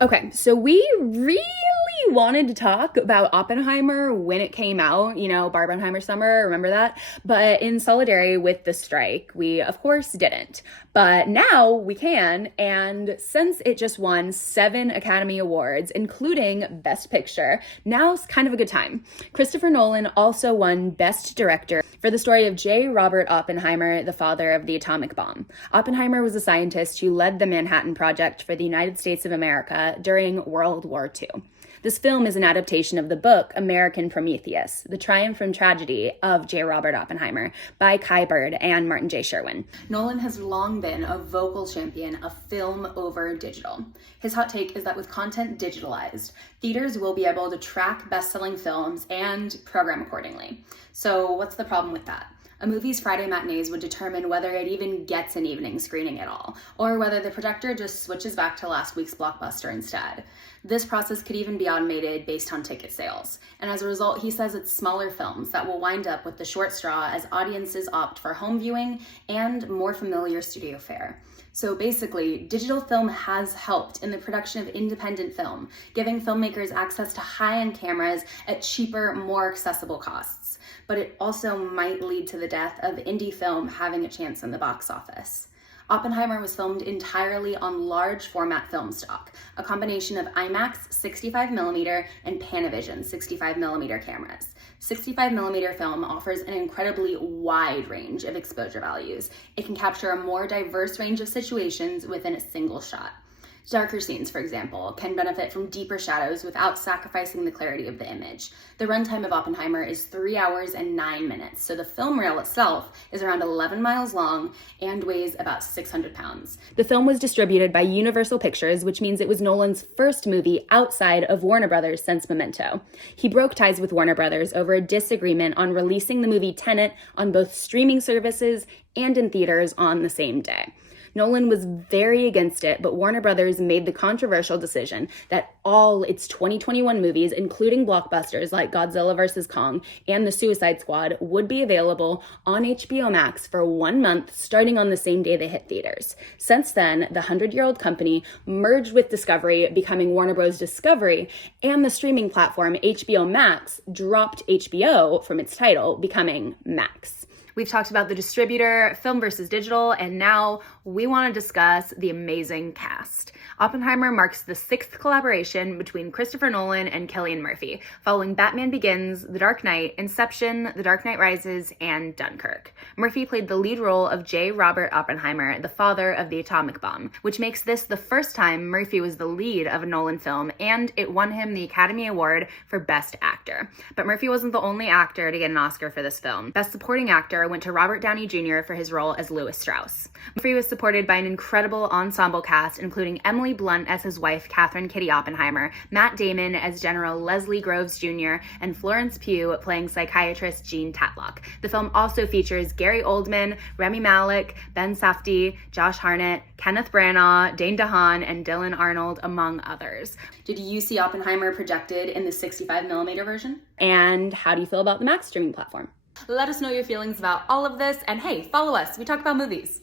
Okay, so we really wanted to talk about Oppenheimer when it came out, Barbenheimer summer, remember that? But in solidarity with the strike, we of course didn't. But now we can, and since it just won 7 Academy Awards, including Best Picture, now's kind of a good time. Christopher Nolan also won Best Director for the story of J. Robert Oppenheimer, the father of the atomic bomb. Oppenheimer was a scientist who led the Manhattan Project for the United States of America during World War II. This film is an adaptation of the book American Prometheus, The Triumph and Tragedy of J. Robert Oppenheimer by Kai Bird and Martin J. Sherwin. Nolan has long been a vocal champion of film over digital. His hot take is that with content digitalized, theaters will be able to track best-selling films and program accordingly. So what's the problem with that? A movie's Friday matinees would determine whether it even gets an evening screening at all, or whether the projector just switches back to last week's blockbuster instead. This process could even be automated based on ticket sales. And as a result, he says it's smaller films that will wind up with the short straw as audiences opt for home viewing and more familiar studio fare. So basically, digital film has helped in the production of independent film, giving filmmakers access to high-end cameras at cheaper, more accessible costs. But it also might lead to the death of indie film having a chance in the box office. Oppenheimer was filmed entirely on large format film stock, a combination of IMAX 65mm and Panavision 65mm cameras. 65mm film offers an incredibly wide range of exposure values. It can capture a more diverse range of situations within a single shot. Darker scenes, for example, can benefit from deeper shadows without sacrificing the clarity of the image. The runtime of Oppenheimer is 3 hours and 9 minutes, so the film reel itself is around 11 miles long and weighs about 600 pounds. The film was distributed by Universal Pictures, which means it was Nolan's first movie outside of Warner Brothers since Memento. He broke ties with Warner Brothers over a disagreement on releasing the movie Tenet on both streaming services and in theaters on the same day. Nolan was very against it, but Warner Brothers made the controversial decision that all its 2021 movies, including blockbusters like Godzilla vs. Kong and The Suicide Squad, would be available on HBO Max for 1 month, starting on the same day they hit theaters. Since then, the 100-year-old company merged with Discovery, becoming Warner Bros. Discovery, and the streaming platform HBO Max dropped HBO from its title, becoming Max. We've talked about the distributor, film versus digital, and now we want to discuss the amazing cast. Oppenheimer marks the 6th collaboration between Christopher Nolan and Cillian Murphy, following Batman Begins, The Dark Knight, Inception, The Dark Knight Rises, and Dunkirk. Murphy played the lead role of J. Robert Oppenheimer, the father of the atomic bomb, which makes this the first time Murphy was the lead of a Nolan film, and it won him the Academy Award for Best Actor. But Murphy wasn't the only actor to get an Oscar for this film. Best Supporting Actor went to Robert Downey Jr. for his role as Louis Strauss. Murphy was supported by an incredible ensemble cast, including Emily Blunt as his wife, Catherine Kitty Oppenheimer, Matt Damon as General Leslie Groves Jr., and Florence Pugh playing psychiatrist Jean Tatlock. The film also features Gary Oldman, Rami Malek, Ben Safdie, Josh Hartnett, Kenneth Branagh, Dane DeHaan, and Dylan Arnold, among others. Did you see Oppenheimer projected in the 65mm version? And how do you feel about the Max streaming platform? Let us know your feelings about all of this, and hey, follow us. We talk about movies.